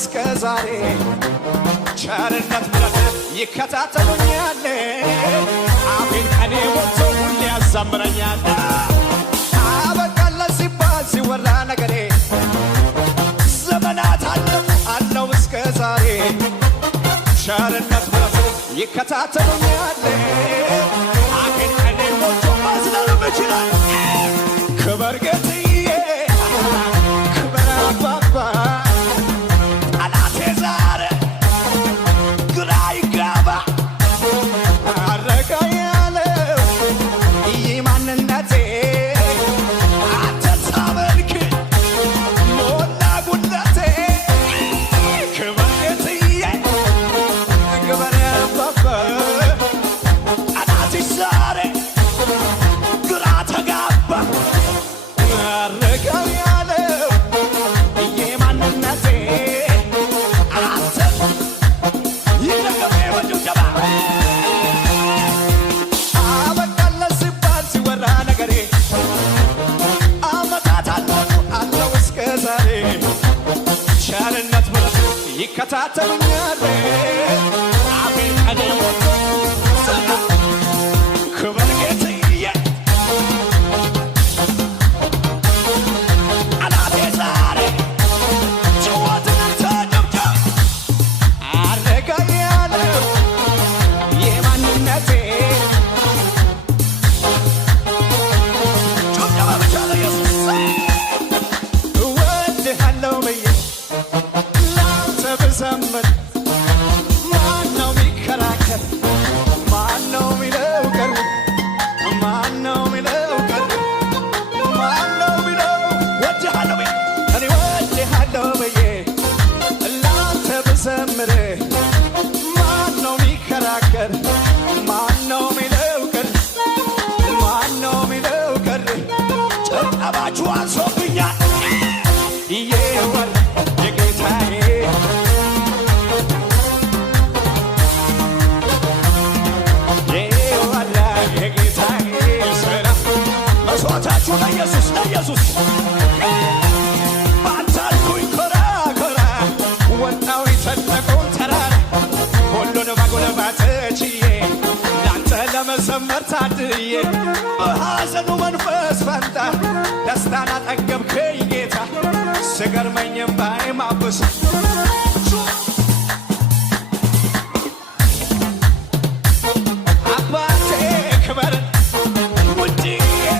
እስከ ዛሬ ቸርነት ምሕረት ይከታተሉኛል አፌን ቀኔ ሞልቶ ሁሌ ያዘምረኛል አበቃለት ሲባል ሲወራ ነገሬ ዘመናት አለው እስከ ዛሬ ቸርነት ምሕረት ይከታተሉኛል አፌን ቀኔ ሞልቶ ማዝለለም ይችላል ክበር ጌትዬ ክበር አባባ ጠላቴ ዛሬ ግራ ይጋባ አረጋ ያለው ይህ ማንነቴ አንተን ሳመልክ ሞላ ጉድለቴ ክበር ጌትዬ ክበር አባባ ጠላቴ ዛሬ ግራ ተጋባ አረጋ ያለው ይህ ማንነቴ አንተን ይደገሜ በጭብጨባ አበቃለት ሲባል ሲወራ ነገሬ አመታት አለው እስከ ዛሬ ቸርነት ምሕረት ይከታተሉኛል አፌን ቀኔ ሞልቶ ክበር ጌትዬ ጠላቴ ዛሬ ጭወትን ተጨብጨብ አረጋ ያለው የማንነቴ ጭብጨባ ብቻ ለኢየሱስ እወድሃለሁ ብዬ ላንተ ብዘምር ማነው ሚከራከር ማነው ሚለው ቀር ማነው ሚለው ቀር ማነው ሚለው ወድሃለሁ ብዬ እኔ ወድሃለሁ ብዬ ላንተ ብዘምር ማነው ሚከራከር ማነው ሚለው ቀር ማነው ሚለው ቀር ጭብጨባችሁ አንሶብኛል ይወራ የጌታዬ ይወራ የጌታዬ ስራ መስዋዕታችሁ ለኢየሱስ ለኢየሱስ ባንተ አልኩኝ ኮራ ኮራ ወጣሁ የሰነቀውን ተራራ ሁሉን ማጎልባት ችዬ ላንተ ለመዘመር ታድዬ በሐዘኑ መንፈስ ፈንታ ደስታን